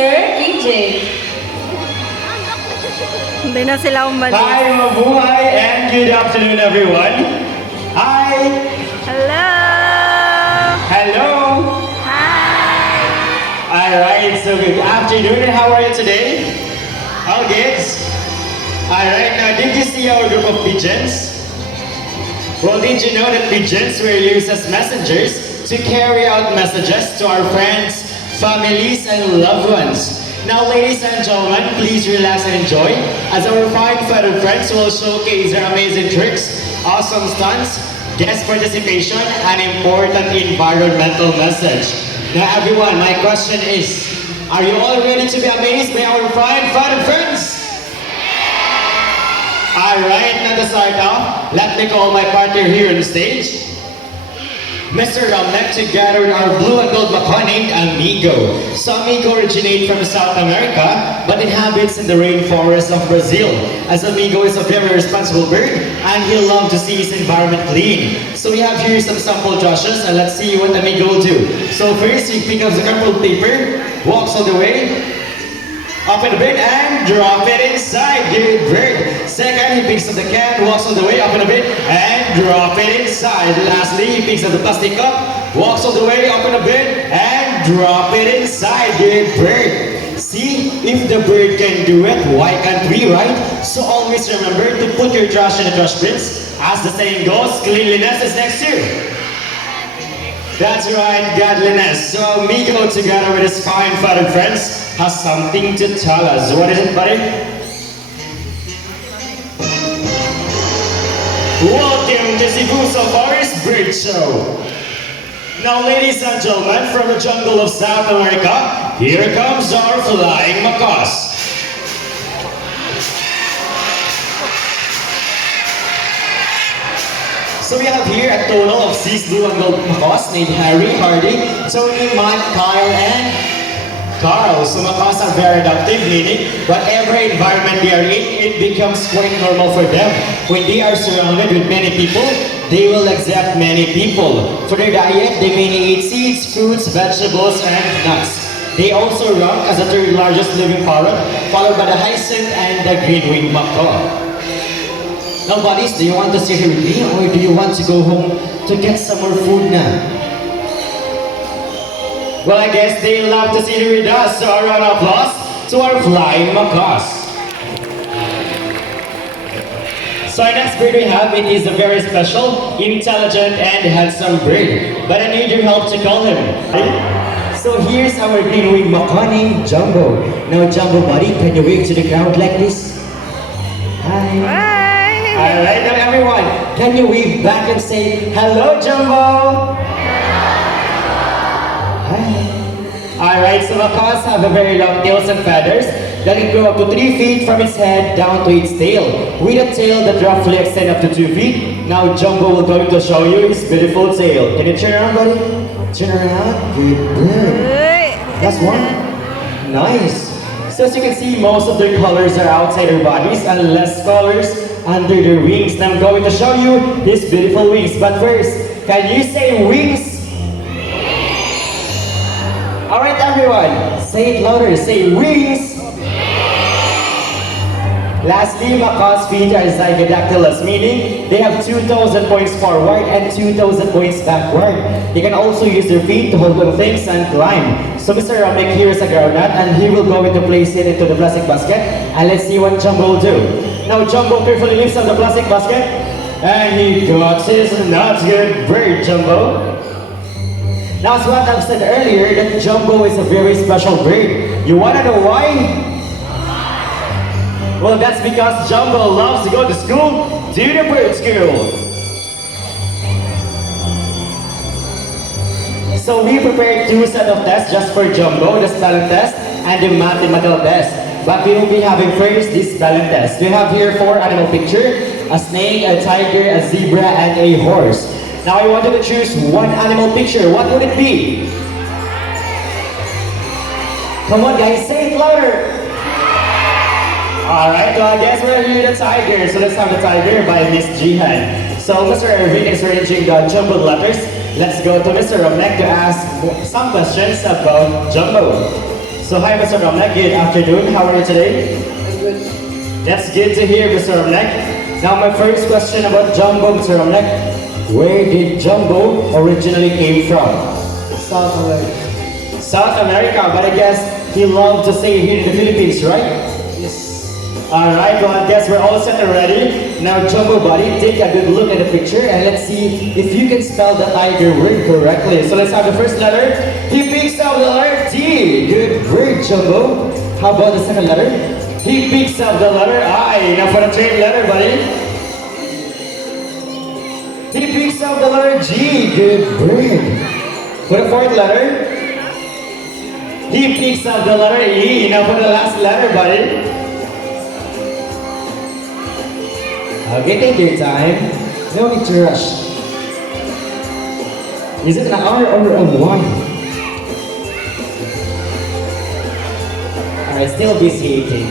Mr. KJ. Hindi na sila umalis. Hi, mabuhay, and good afternoon, everyone. Hi. Hello! Hello. Hi! Alright, so good afternoon, and how are you today? All good? Alright, now did you see our group of pigeons? Well, did you know that pigeons were used as messengers to carry out messages to our friends, families, and loved ones? Now, ladies and gentlemen, please relax and enjoy as our fine feathered friends will showcase their amazing tricks, awesome stunts, guest participation, and important environmental message. Now, everyone, my question is, are you all ready to be amazed by our fine feathered friends? Alright, now to start off, let me call my partner here on the stage. Mr. Ramnek, together with our blue and gold macaw named Amigo. So Amigo originates from South America, but inhabits in the rainforest of Brazil. As Amigo is a very responsible bird, and he loves to see his environment clean. So we have here some sample Joshes, and let's see what Amigo will do. So first, he picks up the crumpled paper, walks all the way, open the bin and drop it inside. Good bird. Second, he picks up the can, walks all the way, open the bin and drop it inside. Lastly, he picks up the plastic cup, walks all the way, open the bin and drop it inside. Good bird. See, if the bird can do it, why can't we, right? So always remember to put your trash in the trash bins. As the saying goes, cleanliness is next to you. That's right, godliness. So Miko, together with his fine feathered friends, has something to tell us. What is it, buddy? Welcome to Cebu Safari's Bird Show. Now, ladies and gentlemen, from the jungle of South America, here comes our flying macaws. So we have here a total of 6 blue and gold macaws named Harry, Hardy, Tony, Matt, Kyle, and Carl. So macaws are very adaptive, meaning whatever environment they are in, it becomes quite normal for them. When they are surrounded with many people, they will accept many people. For their diet, they mainly eat seeds, fruits, vegetables, and nuts. They also rank as the third largest living parrot, followed by the hyacinth and the green-winged macaw. Now buddies, do you want to stay here with me or do you want to go home to get some more food now? Well, I guess they love to sit here with us, so a round of applause to our flying macaws. So our next bird we have, it is a very special, intelligent, and handsome bird. But I need your help to call him. So here's our green-winged macaw named Jumbo. Now Jumbo buddy, can you wave to the crowd like this? Hi. Alright, now everyone, can you wave back and say, hello, Jumbo? Hi. Alright, so macaws have a very long tails and feathers that can grow up to 3 feet from its head down to its tail, with a tail that roughly extends up to 2 feet. Now Jumbo will going to show you his beautiful tail. Can you turn around, buddy? Turn around. Good bird. That's one. Nice. So as you can see, most of their colors are outside their bodies and less colors under their wings. Now I'm going to show you these beautiful wings. But first, can you say wings? Alright everyone, say it louder. Say wings. Lastly, macaws' feet are zygodactylous, meaning they have 2,000 points forward and 2,000 points backward. They can also use their feet to hold on things and climb. So Mr. Ramnik here is a groundnut and he will go to place it into the plastic basket. And let's see what Jumbo will do. Now Jumbo carefully lifts up the plastic basket and he got his nuts. Good bird, Jumbo. Now as what I've said earlier, that Jumbo is a very special bird. You wanna know why? Well, that's because Jumbo loves to go to school, to the bird school. So we prepared 2 sets of tests just for Jumbo, the spelling test and the mathematical test. But we will be having first this spelling test. We have here 4 animal pictures, a snake, a tiger, a zebra, and a horse. Now I want you to choose one animal picture. What would it be? Come on guys, say it louder. Alright, well I guess we're here the tiger. So let's have the tiger by Miss Jihan. So Mr. Irvin is arranging the jumbled letters. Let's go to Mr. Ramnek to ask some questions about Jumbo. So hi, Mr. Romnek. Good afternoon. How are you today? That's good to hear, Mr. Romnek. Now my first question about Jumbo, Mr. Romnek. Where did Jumbo originally came from? South America. South America, but I guess he loved to stay here in the Philippines, right? Yes. Alright, well I guess we're all set and ready. Now Jumbo buddy, take a good look at the picture and let's see if you can spell the tiger word correctly. So let's have the first letter. He picks up the letter T. Good word, Jumbo. How about the second letter? He picks up the letter I. Now for the third letter, buddy. He picks up the letter G. Good word. For the fourth letter, he picks up the letter E. Now for the last letter, buddy. Okay, take your time. No need to rush. Is it an R or a Y? Alright, still busy eating.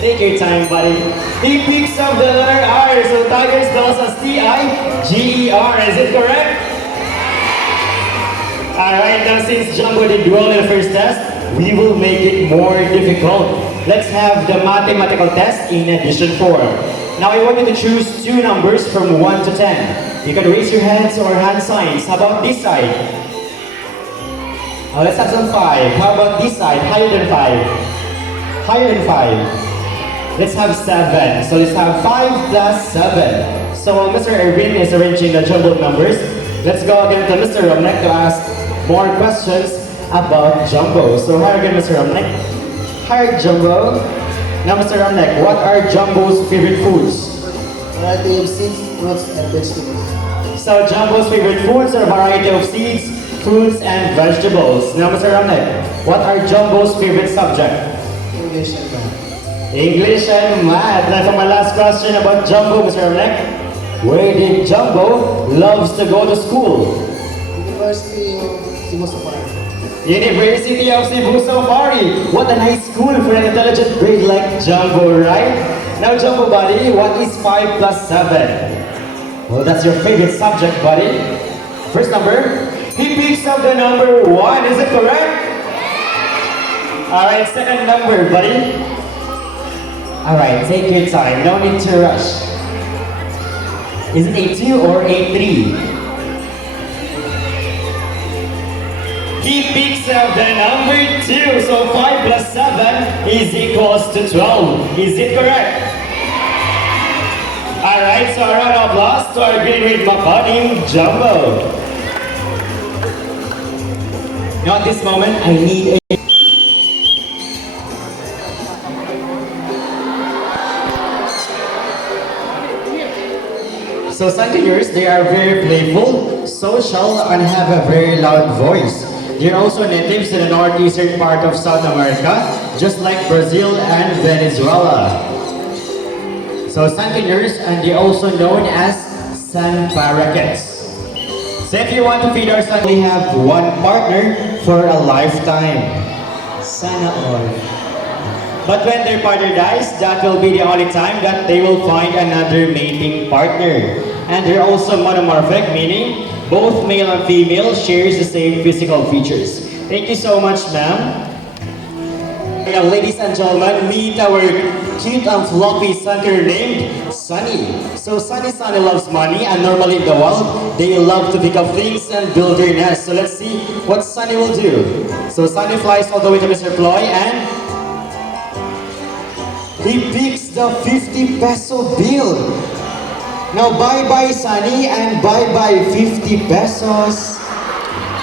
Take your time, buddy. He picks up the letter R, so Tiger spells as T-I-G-E-R. Is it correct? Alright, now since Jumbo did well in the first test, we will make it more difficult. Let's have the mathematical test in addition form. Now I want you to choose two numbers from 1 to 10. You can raise your hands or hand signs. How about this side? Let's have some 5. How about this side? Higher than 5. Higher than 5. Let's have 7. So let's have 5 plus 7. So while Mr. Erwin is arranging the jumbled numbers, let's go again to Mr. Romnek to ask more questions about Jumbo. So hi again, Mr. Romnek. Hi, Jumbo. Now, Mr. Romnek, what are Jumbo's favorite foods? Variety of seeds, fruits, and vegetables. So, Jumbo's favorite foods are a variety of seeds, fruits, and vegetables. Now, Mr. Romnek, what are Jumbo's favorite subject? English and math. English and math. Now, for my last question about Jumbo, Mr. Romnek, where did Jumbo loves to go to school? University of Cebu Safari. University of Cebu Safari. What a nice school for an intelligent grade like Jumbo, right? Now, Jumbo buddy, what is 5 plus 7? Well, that's your favorite subject, buddy. First number, he picks up the number 1. Is it correct? Alright, second number, buddy. Alright, take your time. No need to rush. Is it a 2 or a 3? He picks up the number 2, so 5 plus 7 is equals to 12. Is it correct? Alright, so a round of applause to our green red Mapaning Jumbo. Now at this moment, I need a... So Santiners, they are very playful, social, and have a very loud voice. They're also natives in the northeastern part of South America, just like Brazil and Venezuela. So Santiners, and they're also known as sun parakeets. So if you want to feed our sun, we have one partner for a lifetime. Sana all. But when their partner dies, that will be the only time that they will find another mating partner. And they're also monomorphic, meaning both male and female shares the same physical features. Thank you so much, ma'am. Ladies and gentlemen, meet our cute and fluffy Sunny named Sunny. So Sunny loves money, and normally in the wild, they love to pick up things and build their nest. So let's see what Sunny will do. So Sunny flies all the way to Mr. Ploy and he picks the 50 peso bill. Now bye-bye Sunny and bye-bye 50 pesos.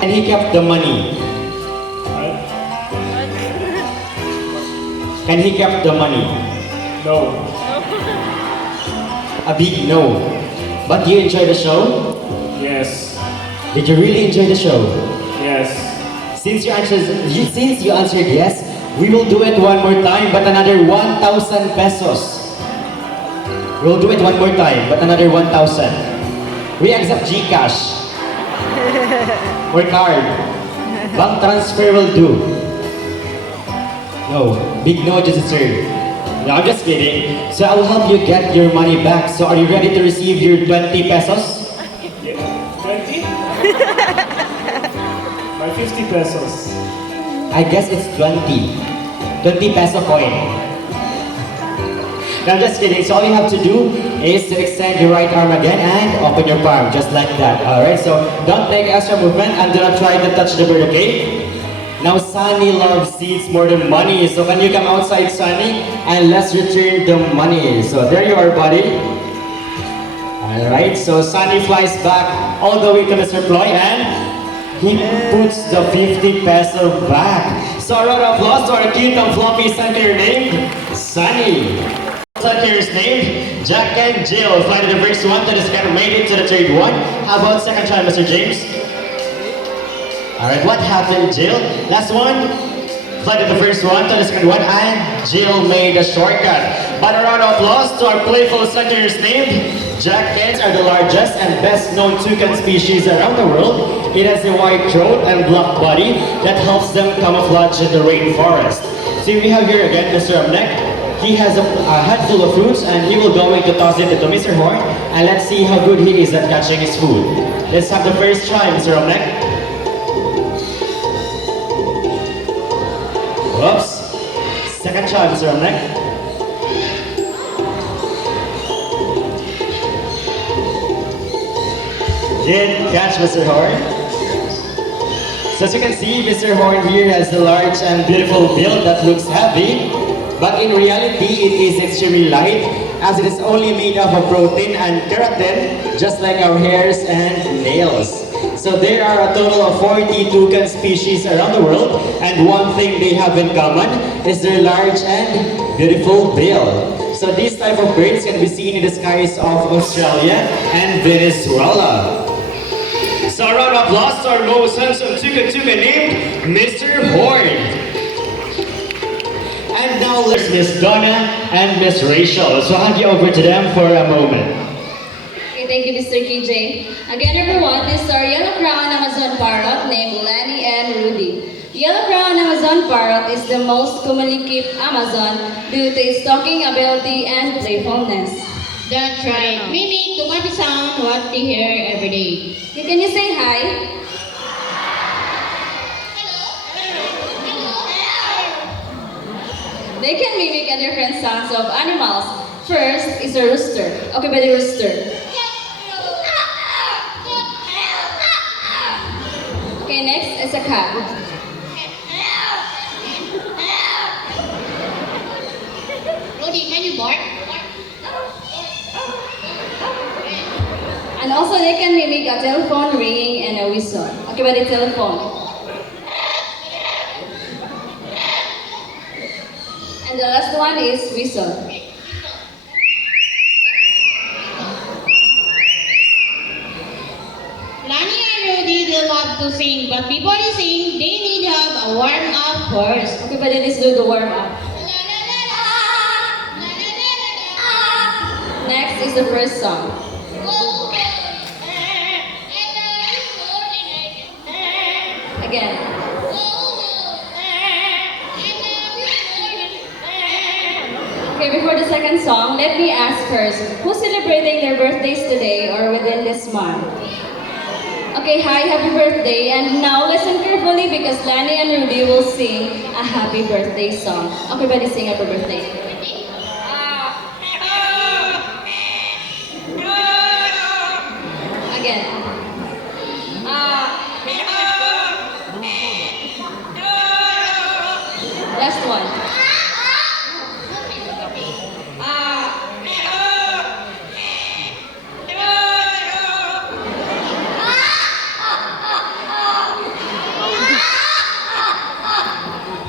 And he kept the money. And he kept the money. No. A big no. But you enjoy the show? Yes. Did you really enjoy the show? Yes. Since you answered yes, we will do it one more time, but another 1,000 pesos. We'll do it one more time, but another 1,000. We accept GCash. Or card. Bank transfer will do. No, big no just sir. No, I'm just kidding. So I will help you get your money back. So are you ready to receive your 20 pesos? Yeah. 20? My 50 pesos. I guess it's 20. 20 peso coin. No, I'm just kidding. So all you have to do is to extend your right arm again and open your palm, just like that. Alright, so don't take extra movement and do not try to touch the bird, okay? Now Sunny loves seeds more than money. So can you come outside, Sunny? And let's return the money. So there you are, buddy. Alright, so Sunny flies back all the way to Mr. Ploy and he puts the 50 peso back. So a round of applause to our cute and floppy center named Sunny. Center is named Jack and Jill. Fly to the first one, to the second, made it to the third one. How about second try, Mr. James? Alright, what happened, Jill? Last one. Fly to the first one, to the second one, and Jill made a shortcut. But a round of applause to our playful centers named Jack. Cats are the largest and best known toucan species around the world. It has a white throat and black body that helps them camouflage in the rainforest. See, we have here again Mr. Amnek. He has a head full of fruits and he will go to toss it to Mr. Horn, and let's see how good he is at catching his food. Let's have the first try, Mr. Amnek. Whoops. Second try, Mr. Amnek. Did catch Mr. Horn. So as you can see, Mr. Horn here has a large and beautiful build that looks heavy, but in reality it is extremely light as it is only made up of protein and keratin, just like our hairs and nails. So there are a total of 40 toucan species around the world, and one thing they have in common is their large and beautiful bill. So these type of birds can be seen in the skies of Australia and Venezuela. So a round of applause to our most handsome toucan named Mr. Horn. And now let's Miss Donna and Miss Rachel. So I'll hand you over to them for a moment. Okay, thank you, Mr. KJ. Again, everyone, this is our yellow crown Amazon parrot named Lani and Rudy. Yellow crown Amazon parrot is the most commonly kept Amazon due to its talking ability and playfulness. That's right. Mimic to copy sound what they hear every day. Okay, can you say hi? They can mimic and different sounds of animals. First is a rooster. Okay, by the rooster. Okay, next is a cat. Rudy, can you bark? And also they can mimic a telephone ringing and a whistle. Okay, by the telephone. And the last one is whistle. Lani and Rudy, they love to sing, but before they sing, they need to have a warm-up first. Okay, but let's do the warm up. Next is the first song. Again. Okay, before the second song, let me ask first, who's celebrating their birthdays today or within this month? Okay, hi, happy birthday. And now listen carefully because Lani and Rudy will sing a happy birthday song. Okay, buddy, sing happy birthday. Again. Last one.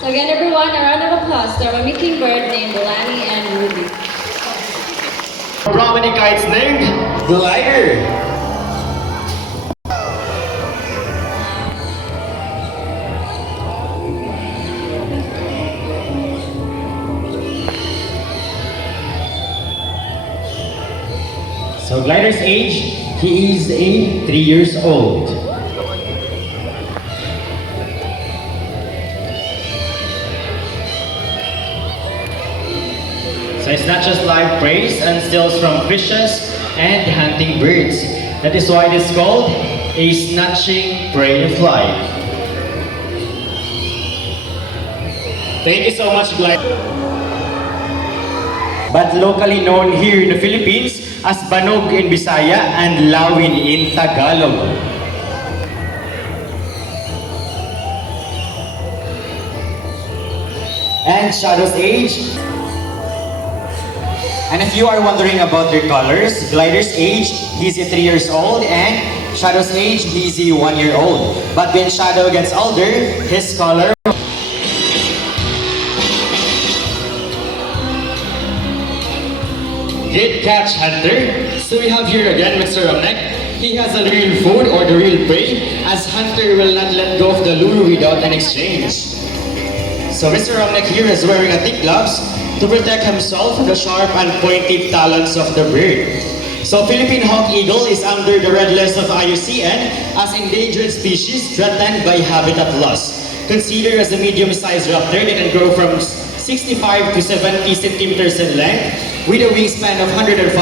So again, everyone, a round of applause to our mimicking bird named Lani and Ruby. Brahmani kites named Glider. So Glider's age, he is 3 years old. So it's not just live prey and steals from fishes and hunting birds. That is why it is called a snatching prey fly. Thank you so much, Glenn. But locally known here in the Philippines as Banog in Bisaya and Lawin in Tagalog. And Shadow's age. And if you are wondering about their colors, Glider's age, he's 3 years old, and Shadow's age, he's 1 year old. But when Shadow gets older, his color. Great catch, Hunter. So we have here again Mr. Romnek. He has the real food or the real prey, as Hunter will not let go of the lure without an exchange. So Mr. Romnek here is wearing a thick gloves to protect himself from the sharp and pointed talons of the bird. So Philippine Hawk Eagle is under the red list of IUCN as endangered species threatened by habitat loss. Considered as a medium-sized raptor that can grow from 65 to 70 centimeters in length with a wingspan of 105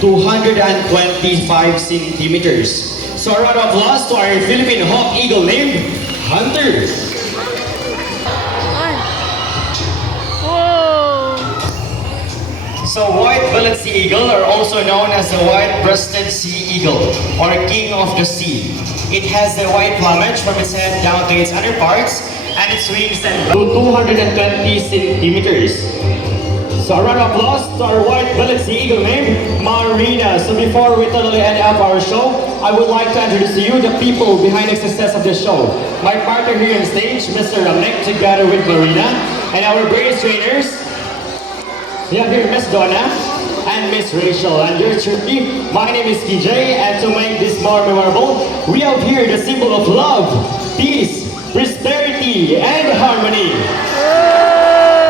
to 125 centimeters. So a round of applause to our Philippine Hawk Eagle named Hunter. Whoa! So white-bellied sea eagle are also known as the white-breasted sea eagle or king of the sea. It has the white plumage from its head down to its underparts and its wings and to 220 centimeters. So a round of applause to our white-bellied sea eagle named Marina. So before we totally end up our show, I would like to introduce to you the people behind the success of the show. My partner here on stage, Mr. Romnek, together with Marina, and our brace trainers. We have here Miss Donna and Miss Rachel. And yours truly, my name is PJ, and to make this more memorable, we have here the symbol of love, peace, prosperity, and harmony.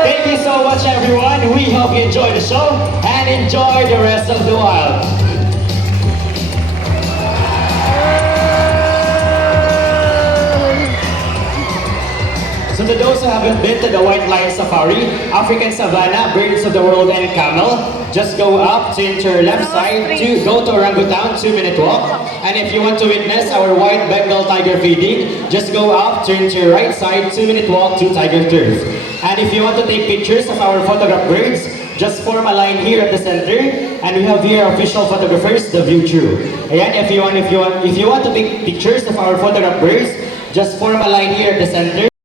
Thank you so much, everyone. We hope you enjoy the show and enjoy the rest of the wild. So to those who haven't been to the White Lion Safari, African Savannah, Birds of the World, and Camel, just go up to your left side to go to Orangutan, 2-minute walk. And if you want to witness our white Bengal tiger feeding, just go up, turn to your right side, 2-minute walk to Tiger Turf. And if you want to take pictures of our photograph birds, just form a line here at the center, and we have here official photographers, the View True. And if you want to take pictures of our photograph birds, just form a line here at the center.